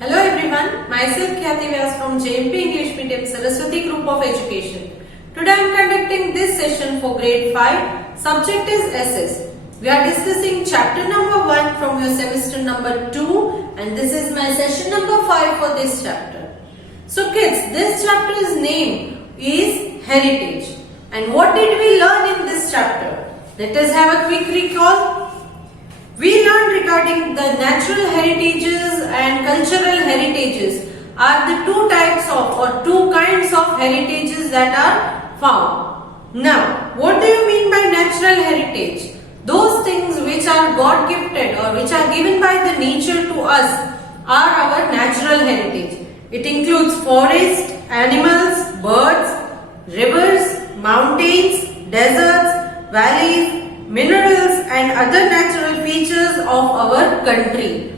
Hello everyone, myself Khyati Vyas from JMP English Medium Saraswati Group of Education. Today I am conducting this session for grade 5. Subject is SS. We are discussing chapter number 1 from your semester number 2 and this is my session number 5 for this chapter. So kids, this chapter's name is Heritage. And what did we learn in this chapter? Let us have a quick recall. We learned regarding the natural heritages and cultural heritages are the two types of or two kinds of heritages that are found. Now, what do you mean by natural heritage? Those things which are God gifted or which are given by the nature to us are our natural heritage. It includes forest, animals, birds, rivers, mountains, deserts, valleys, minerals and other natural features of our country.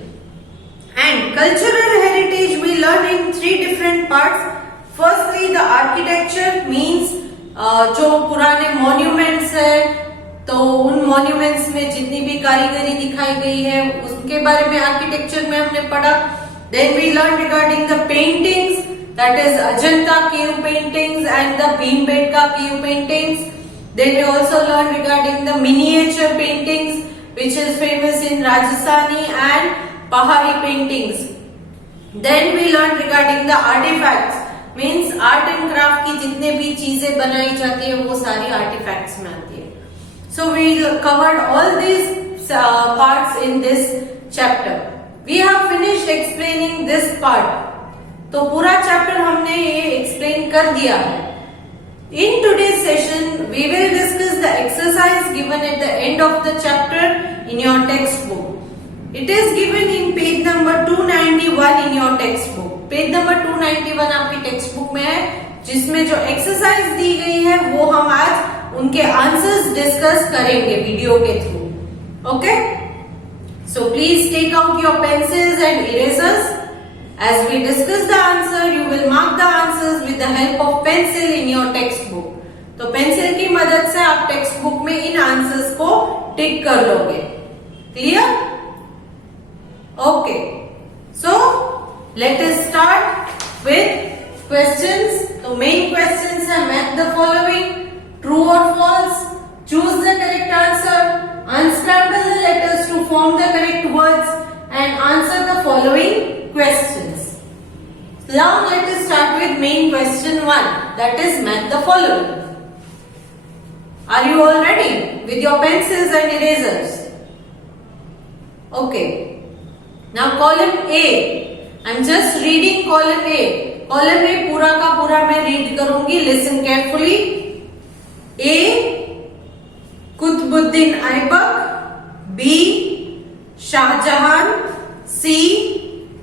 And cultural heritage we learn in three different parts. Firstly, the architecture means जो पुराने monuments है तो उन monuments में जितनी भी कारीगरी दिखाई गई है उसके बारे में architecture में हमने पढ़ा. Then we learned regarding the paintings, that is Ajanta cave paintings and the Bhimbetka cave paintings. Then we also learned regarding the miniature paintings which is famous in Rajasthani and Pahari paintings. Then we learned regarding the artifacts, means art and craft की जितने भी चीजें बनाई जाती है वो सारी artifacts में आती है. So we covered all these parts in this chapter. We have finished explaining this part. तो पूरा chapter हमने ये explain कर दिया है. In today's session, we will discuss the exercise given at the end of the chapter in your textbook. It is given in page number 291 in your textbook. Page number 291 आपकी textbook में है, जिसमें जो exercise दी गई है वो हम आज उनके answers discuss करेंगे वीडियो के through. Okay? So please take out your pencils and erasers. As we discuss the answer, you will mark the answers with the help of pencil in your textbook. तो पेंसिल की मदद से आप टेक्स्ट बुक में इन आंसर्स को tick कर लोगे. Clear? Okay. So let us start with questions. तो मेन क्वेश्चंस है मैच द फॉलोइंग, ट्रू और false, choose the correct answer, unscramble the letters to form the correct words and answer the following questions. Now let us start with main question 1, that is match the following. Are you all ready with your pencils and erasers? Okay. Now column A. I'm just reading column A. Column A पूरा का पूरा मैं read करूंगी. Listen carefully. A. Qutubuddin Aibak. B. Shahjahan. C.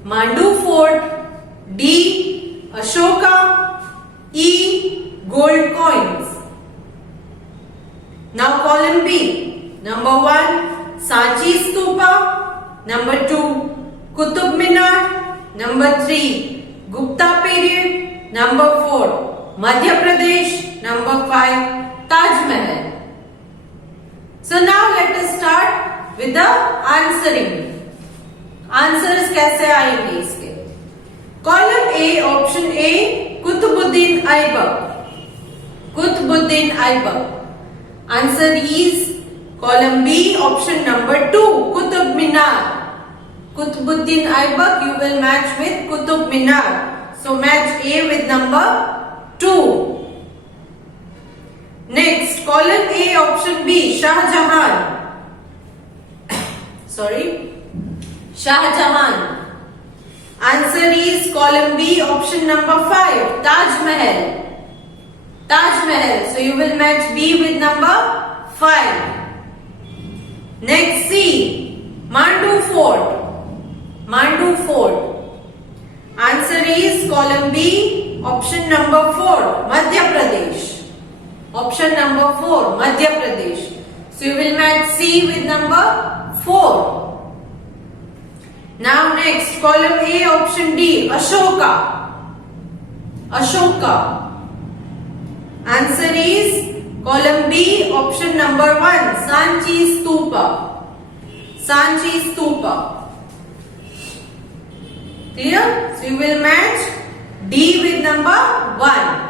Mandu Fort. D. Ashoka. E. Gold coins. Now column B. Number 1. Sanchi Stupa. Number 2. Qutub Minar. Number 3. Gupta period. Number 4. Madhya Pradesh. Number 5. Taj Mahal. So now let us start with the answering. Answers कैसे आएंगे इसके? Column A, option A Qutubuddin Aibak. Qutubuddin Aibak. Answer is column B, option number 2 Qutub Minar. Qutubuddin Aibak you will match with Qutub Minar. So match A with number 2. Next, column A, option B Shahjahan. Sorry. Shahjahan. Answer is column B, option number 5, Taj Mahal. Taj Mahal. So you will match B with number 5. Next, C. Mandu Fort. Mandu Fort. Answer is column B, option number 4, Madhya Pradesh. Option number 4, Madhya Pradesh. So you will match C with number 4. Now next, column A, option D, Ashoka. Ashoka. Answer is column B, option number 1, Sanchi Stupa. Sanchi Stupa. Clear? So you will match D with number 1.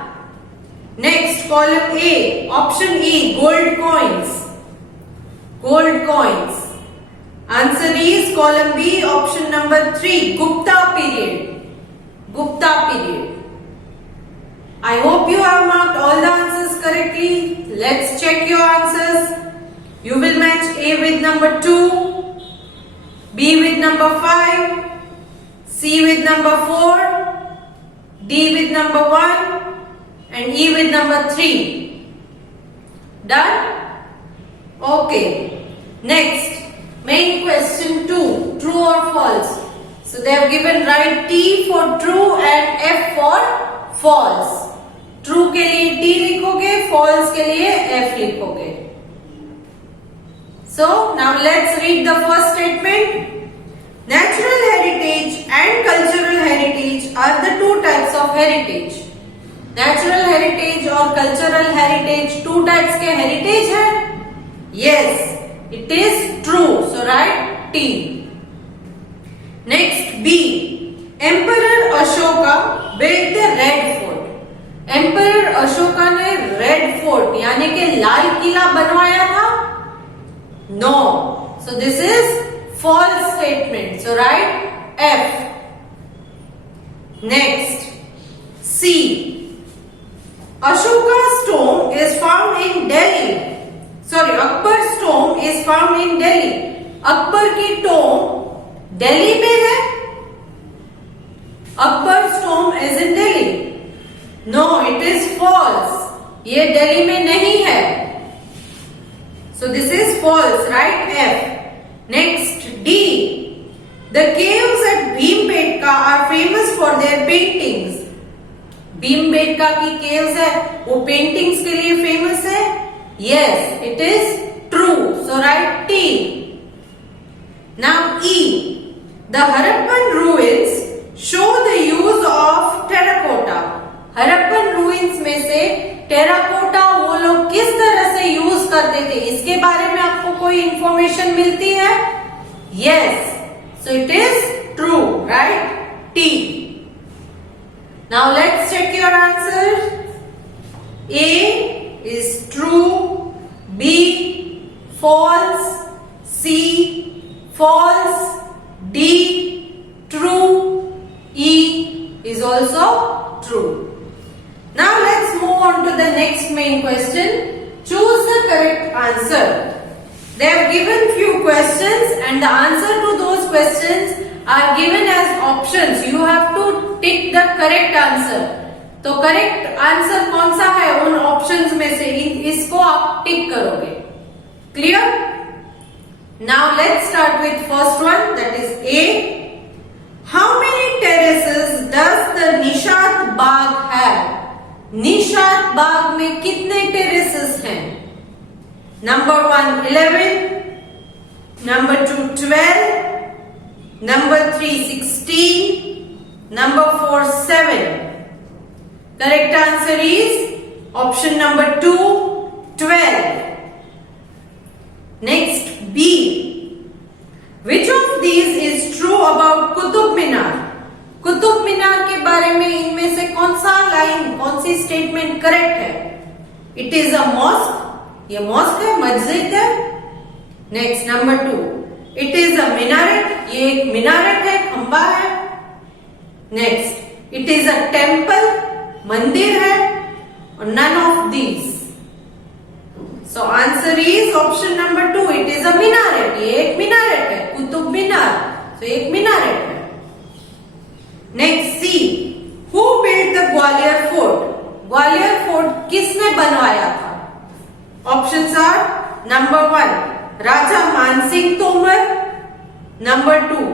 Next, column A, option E, gold coins. Gold coins. Answer is column B, option number 3, Gupta period. Gupta period. I hope you have marked all the answers correctly. Let's check your answers. You will match A with number 2, B with number 5, C with number 4, D with number 1 and E with number 3. Done? Okay. Next, main question 2, true or false. So they have given write T for true and F for false. True के लिए T लिखोगे, false के लिए F लिखोगे. So now let's read the first statement. Natural heritage and cultural heritage are the two types of heritage. Natural heritage और cultural heritage two types के heritage है? Yes, it is true. So write T. Next B. Emperor Ashoka built the Red Fort. Emperor Ashoka ने red fort यानी कि लाल किला बनवाया था? No. So this is false statement. So write F. Next, C. Ashoka's tomb is found in Delhi. Sorry, Akbar's tomb is found in Delhi. Akbar की tomb दिल्ली में है? Akbar's tomb is in Delhi. No, it is false. ये दिल्ली में नहीं है. So this is false. Write F. Next, D. The caves at Bhimbetka are famous for their paintings. Bhimbetka की caves है, वो paintings के लिए famous है? Yes, it is true. So write T. Now E. The Harappan ruins show the use of terracotta. Harappan रूइंस में से टेराकोटा वो लोग किस तरह से यूज करते थे, इसके बारे में आपको कोई इंफॉर्मेशन मिलती है? Yes, so it is true. Right T. Now let's check your answer. A is true, B false, C false, D true, E is also true. Now let's move on to the next main question. Choose the correct answer. They have given few questions and the answer to those questions are given as options. You have to tick the correct answer. तो correct answer कौन सा है उन options में से, इसको आप tick करोगे. Clear? Now let's start with first one, that is A. How many terraces does the Nishat Bagh have? Nishat बाग में कितने टेरेसेस हैं? Number 1 11, number 2 12, number 3 16, number 4 7. Correct answer is option number 2 12. Next B. Which of these is true about Qutub Minar? Qutub Minar के बारे में इनमें से कौन सा लाइन, कौन सी स्टेटमेंट करेक्ट है? It is a mosque. ये मॉस्क है, मस्जिद है. Next number 2. It is a minaret. ये एक मिनारेट है, खंबा है. Next, it is a temple. मंदिर है. और none of these. So answer is option number 2. It is a minaret. ये एक मिनारेट है, कुतुब मीनार. तो एक मिनारेट है. Next C. Who built the Gwalior fort? Gwalior fort किसने बनवाया था? ऑप्शंस आर नंबर 1 राजा मानसिंह Tomar, number 2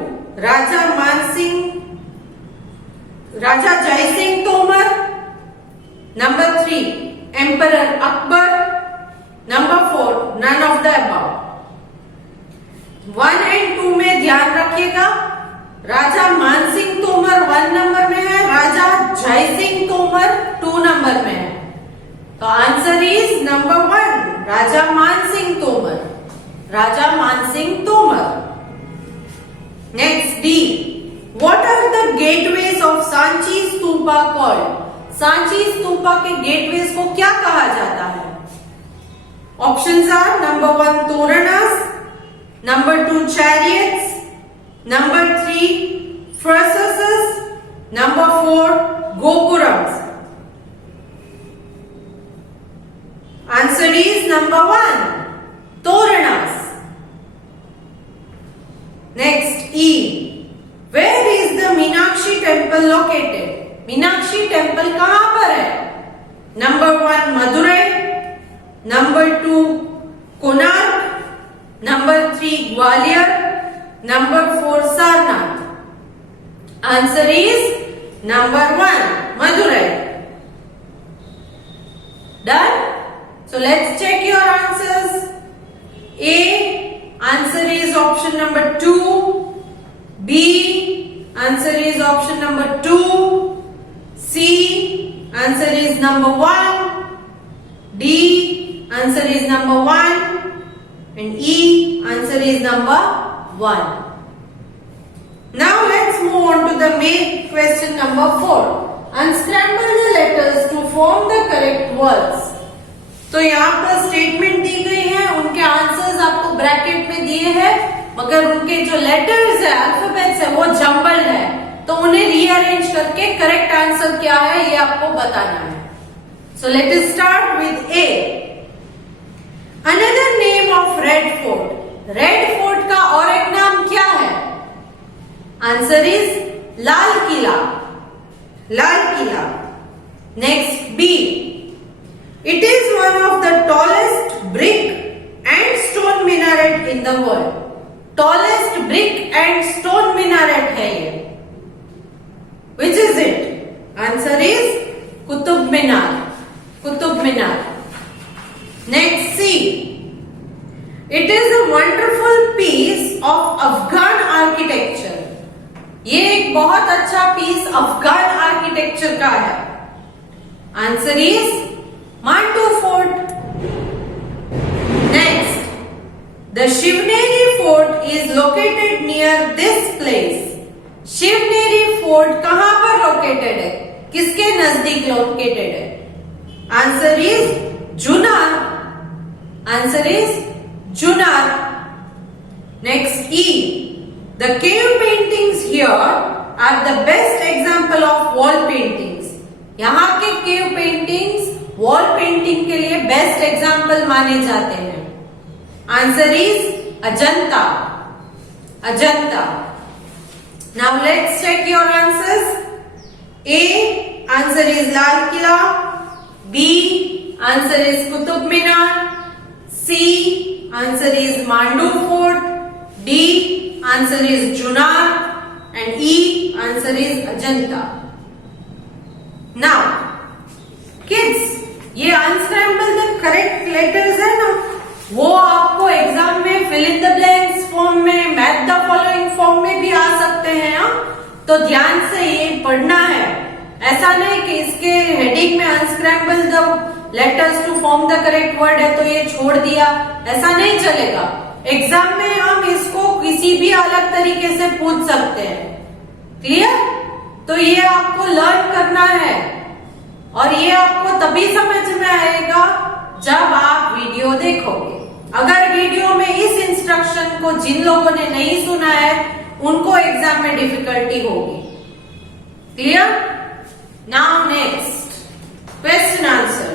Raja Jaisingh Tomar, number 3 emperor Akbar, number 4 none of the above. 1 और 2 में ध्यान रखिएगा. राजा मानसिंह तोमर 1 नंबर में है, राजा जयसिंह तोमर 2 नंबर में है. तो आंसर इज नंबर 1 राजा मानसिंह तोमर. राजा मानसिंह Tomar. Next D. What are the gateways of Sanchi Stupa called? Sanchi stupa के गेटवेज को क्या कहा जाता है? Options are number 1 toranas, number 2 chariots, number 3 frusses, number 4 gopurams. Answer is number 1 toranas. Next E. Where is the Meenakshi temple located? Meenakshi temple कहां पर है? Number 1 Madurai, number 2 Konark, number 3 Gwalior, number 4 Sarnath. Answer is number 1 Madurai. Done. So let's check your answers. A answer is option number 2. B answer is option number 2. C answer is number 1. D answer is number 1 and E answer is number 1. Now let's move on to the main question number 4. Unscramble the letters to form the correct words. तो यहाँ पर स्टेटमेंट दी गई है, उनके आंसर्स आपको ब्रैकेट में दिए हैं, मगर उनके जो लेटर्स है, अल्फाबेट्स है, वो जम्बल्ड है, तो उन्हें रीअरेंज करके करेक्ट आंसर क्या है ये आपको बताना है. So let us start with A. Another name of Red Fort. Red Fort का और एक नाम क्या है? Answer is Lal Qila. Lal Qila. Next B. It is one of the tallest brick and stone minaret in the world. Tallest brick and stone minaret है ये. Which is it? Answer is Qutub Minar. Qutub Minar. Next C. It is a wonderful piece of Afghan architecture. ये एक बहुत अच्छा पीस Afghan architecture का है. Answer is Mandu fort. Next. The Shivneri fort is located near this place. Shivneri fort कहां पर located है? किसके नजदीक लोकेटेड है? Answer is Junnar. Answer is Junnar. Next E. The cave paintings here are the best example of wall paintings. यहाँ के cave paintings wall painting के लिए बेस्ट एग्जांपल माने जाते हैं. Answer is Ajanta. Ajanta. Now let's check your answers. A answer is Lal Killa. B answer is Qutub Minar. C answer is Mandu Fort. D answer is Junar and E answer is Ajanta. Now kids, ये unscramble the correct letters है ना, वो आपको exam में fill in the blanks form में, match the following form में भी आ सकते हैं. तो ध्यान से ये पढ़ना है. ऐसा नहीं कि इसके हेडिंग में unscramble the letters to form the correct word है तो ये छोड़ दिया, ऐसा नहीं चलेगा. एग्जाम में हम इसको किसी भी अलग तरीके से पूछ सकते हैं. क्लियर? तो ये आपको लर्न करना है और ये आपको तभी समझ में आएगा जब आप वीडियो देखोगे. अगर वीडियो में इस इंस्ट्रक्शन को जिन लोगों ने नहीं सुना है उनको एग्जाम में डिफिकल्टी होगी. Clear? Now next question answer.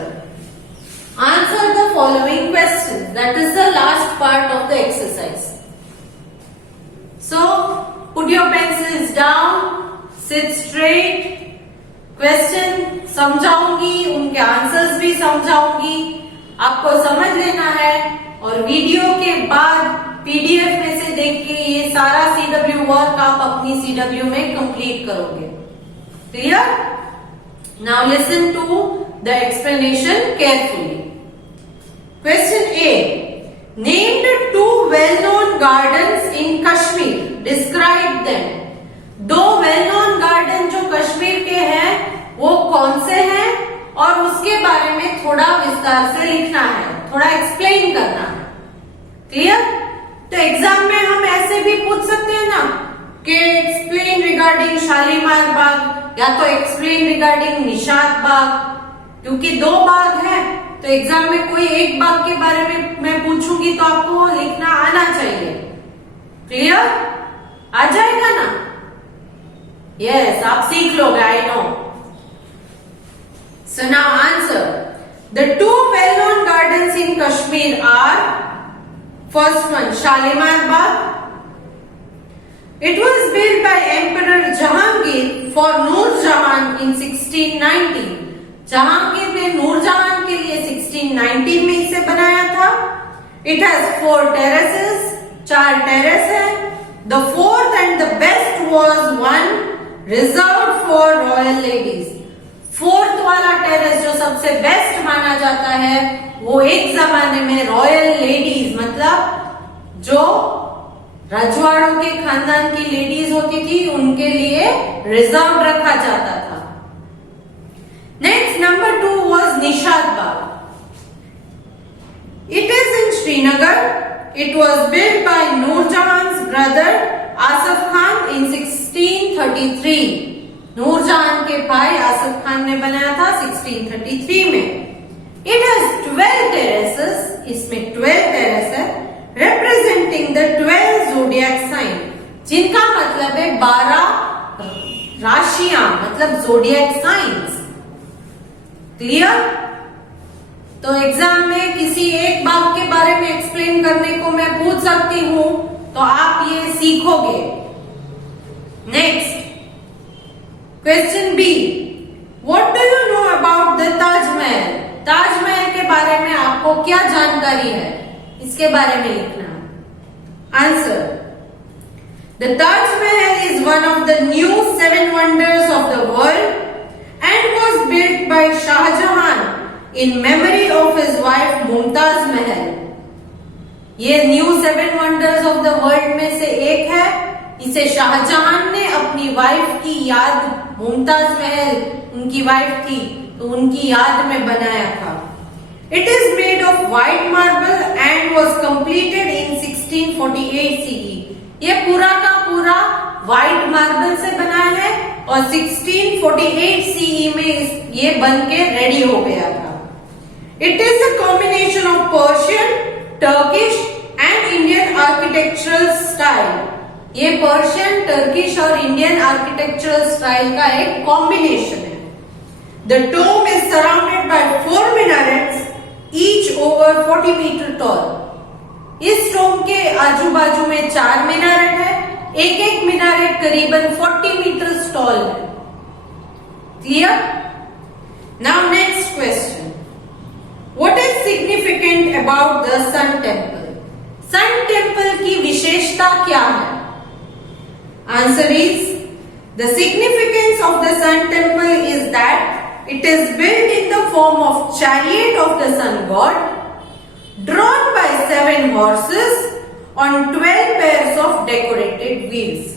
Answer the following question. That is the last part of the exercise. So put your pencils down, sit straight. Question समझाऊंगी, उनके आंसर्स भी समझाऊंगी, आपको समझ लेना है और वीडियो के बाद पीडीएफ में से देख के ये सारा सीडब्ल्यू वर्क आप अपनी सीडब्ल्यू में कंप्लीट करोगे. Clear? Now listen to the explanation carefully. Question A. Named two well known gardens in Kashmir. Describe them. दो वेल नोन गार्डन जो कश्मीर के हैं वो कौन से हैं और उसके बारे में थोड़ा विस्तार से लिखना है, थोड़ा एक्सप्लेन करना है. क्लियर? तो एग्जाम में हम ऐसे भी पूछ सकते हैं ना कि एक्सप्लेन रिगार्डिंग शालीमार बाग या तो एक्सप्लेन रिगार्डिंग निशात बाग, क्योंकि दो बाग है तो एग्जाम में कोई एक बाग के बारे में मैं पूछूंगी तो आपको लिखना आना चाहिए। क्लियर? आ जाएगा ना? यस, आप सीख लोगे, I know. So now answer. The two well known gardens in Kashmir are, first one Shalimar Bagh. It was built by Emperor Jahangir for Noor Jahan in 1619. जहांगीर ने नूरजहान के लिए 1619 में इसे बनाया था. It has 4 terraces, 4 टेरेस है. The fourth and the best was one reserved for royal ladies. Fourth वाला टेरेस जो सबसे बेस्ट माना जाता है वो एक जमाने में रॉयल लेडीज मतलब जो रजवाड़ों के खानदान की लेडीज होती थी उनके लिए रिजर्व रखा जाता था. Next number 2 was Nishat Bagh. It is in Srinagar. It was built by Nur Jahan's brother Asaf Khan in 1633. Nur Jahan के भाई आसफ खान ने बनाया था 1633 में. It has 12 terraces. इसमें 12 टेरेस है representing the 12 zodiac sign, जिनका मतलब है 12 राशियां मतलब zodiac signs. क्लियर? तो एग्जाम में किसी एक बाग के बारे में एक्सप्लेन करने को मैं पूछ सकती हूं तो आप ये सीखोगे. Next question B. What do you know about the Taj Mahal? ताजमहल के बारे में आपको क्या जानकारी है इसके बारे में लिखना. Answer. The Taj Mahal is one of the new 7 wonders of the world and was built bye Shahjahan in memory of his wife Mumtaz महल. ये न्यू 7 वंडर्स ऑफ द वर्ल्ड में से एक है. इसे शाहजहां ने अपनी वाइफ की याद, मुमताज महल उनकी वाइफ थी तो उनकी याद में बनाया था. It is made of white marble and was completed in 1648 CE. ये पूरा का पूरा व्हाइट मार्बल से बना है और 1648 CE में ये बन के रेडी हो गया था. It is a combination of Persian, Turkish and Indian architectural style. ये पर्शियन, टर्किश और इंडियन आर्किटेक्चरल स्टाइल का एक कॉम्बिनेशन है. The tomb is surrounded by 4 minarets, each over 40 meter tall. इस टोम के आजू बाजू में 4 मिनारेट है. एक एक मिनारेट करीबन 40 मीटर टॉल है. Clear? Now next question. What is significant about the sun temple? Sun temple की विशेषता क्या है? Answer is, the significance of the sun temple is that it is built in the form of chariot of the sun god, drawn by 7 horses on 12 pairs of decorated wheels.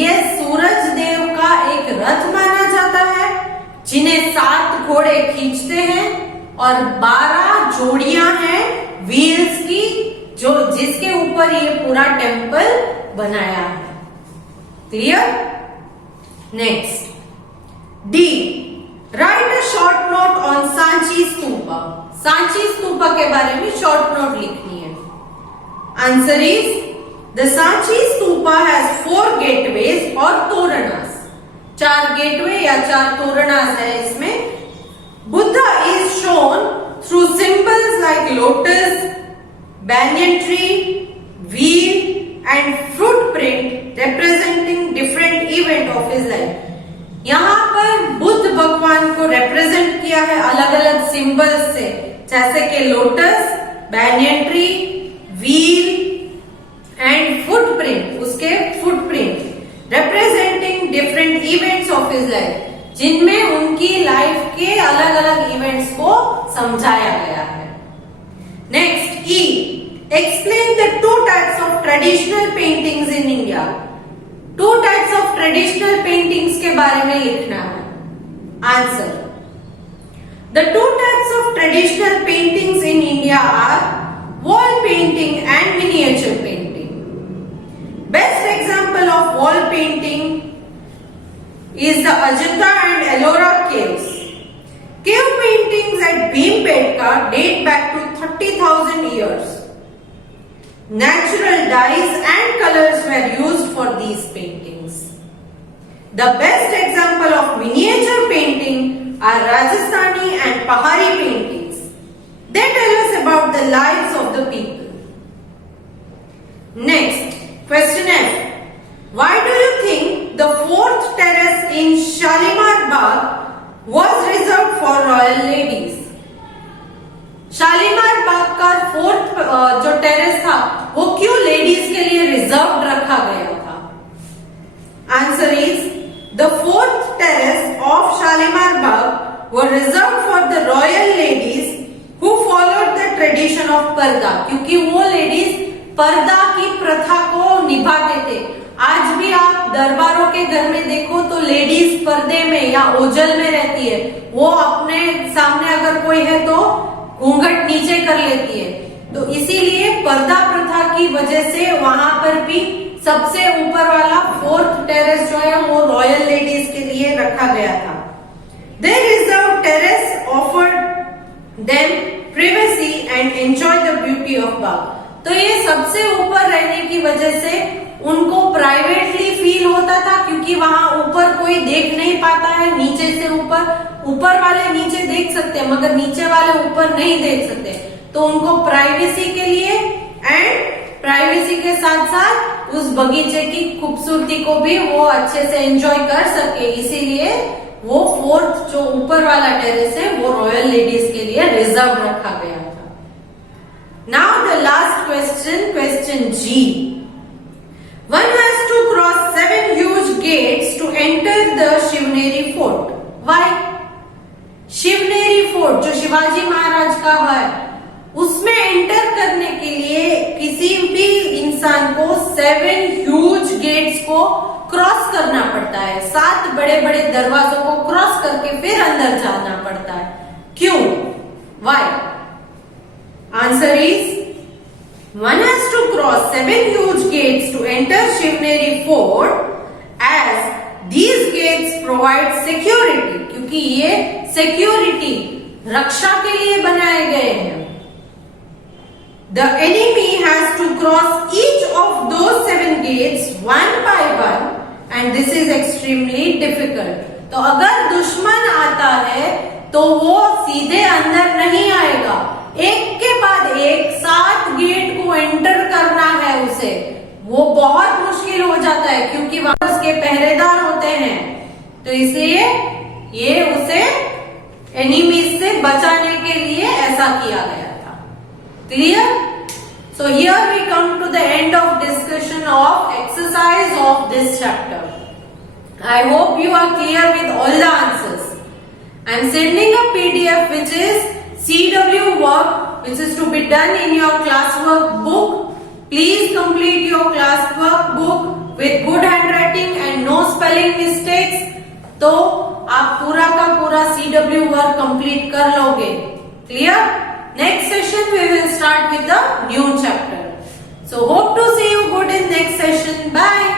ये सूरज देव का एक रथ माना जाता है जिन्हें 7 घोड़े खींचते हैं और 12 जोड़ियां हैं व्हील्स की जो जिसके ऊपर ये पूरा टेम्पल बनाया है. Clear? Next D. Right a short note on Sanchi स्तूपा. सांची स्तूपा के बारे में शॉर्ट नोट लिखनी है. Answer is, the Sanchi stupa हैज 4 गेटवेज और तोरणास. 4 गेटवे या 4 तोरणास है इसमें. Buddha is shown through symbols like lotus, banyan tree, wheel and fruit print representing different event of his life. यहाँ पर बुद्ध भगवान को रिप्रेजेंट किया है अलग अलग सिंबल्स से, जैसे कि lotus, banyan tree, wheel and footprint. उसके footprint representing different events of his life, जिनमें उनकी लाइफ के अलग अलग इवेंट्स को समझाया गया है. नेक्स्ट ई. Explain the 2 types of traditional paintings in India. 2 types of traditional paintings के बारे में लिखना है. Answer. The 2 types of traditional paintings in India are wall painting and miniature painting. Best example of wall painting is the Ajanta and Ellora caves. Cave paintings at Bhimbetka date back to 30,000 years. Natural dyes and colors were used for these paintings. The best example of miniature painting are Rajasthani and Pahari paintings. They tell us about the lives of the people. Next, question F. Why do you think the fourth terrace in Shalimar Bagh was reserved for royal ladies? Shalimar बाग का फोर्थ जो टेरेस था वो क्यों लेडीज के लिए रिजर्व्ड रखा गया था? Answer is the fourth terrace of Shalimar Bagh were reserved for the royal ladies who followed the tradition of पर्दा, क्योंकि वो लेडीज पर्दा की प्रथा को निभाते थे। आज भी आप दरबारों के घर में देखो तो लेडीज पर्दे में या ओझल में रहती है। वो अपने सामने अगर कोई है तो घूंघट नीचे कर लेती है। तो इसीलिए पर्दा प्रथा की वजह से वहां पर भी सबसे ऊपर वाला फोर्थ टेरेस जो है वो रॉयल लेडीज के लिए रखा गया था। They reserve terrace afforded them privacy and enjoy the beauty of Bagh. तो ये सबसे ऊपर रहने की वजह से उनको प्राइवेटली फील होता था, क्योंकि वहां ऊपर कोई देख नहीं पाता है। नीचे से ऊपर वाले नीचे देख सकते हैं मगर नीचे वाले ऊपर नहीं देख सकते। तो उनको प्राइवेसी के लिए एंड प्राइवेसी के साथ साथ उस बगीचे की खूबसूरती को भी वो अच्छे से एंजॉय कर सके, इसीलिए वो फोर्थ जो ऊपर वाला टेरेस है वो रॉयल लेडीज के लिए रिजर्व रखा गया था। Now the last question, question जी। One has to cross 7 huge gates to enter the Shivneri Fort. Why? Shivneri फोर्ट जो शिवाजी महाराज का है उसमें एंटर करने के लिए किसी भी इंसान को 7 ह्यूज गेट्स को क्रॉस करना पड़ता है। 7 बड़े बड़े दरवाजों को क्रॉस करके फिर अंदर जाना पड़ता है। क्यों? Why? Answer is one has to cross 7 huge gates to enter Shivneri Fort as these gates provide security, क्योंकि ये सिक्योरिटी रक्षा के लिए बनाए गए हैं। The enemy has to cross each of those 7 gates one by one and this is extremely difficult. तो अगर दुश्मन आता है तो वो सीधे अंदर नहीं आएगा, एक के बाद एक 7 गेट को एंटर करना है उसे। वो बहुत मुश्किल हो जाता है क्योंकि वहां उसके पहरेदार होते हैं। तो इसलिए ये उसे एनिमीज से बचाने के लिए ऐसा किया गया था। Clear? So here we come to the end of discussion of exercise of this chapter. I hope you are clear with all the answers. I am sending a PDF which is CW work which is to be done in your classwork book. Please complete your classwork book with good handwriting and no spelling mistakes. तो आप पूरा का पूरा CW work complete कर लोगे। Clear? Next session we will start with the new chapter. So hope to see you good in next session. Bye.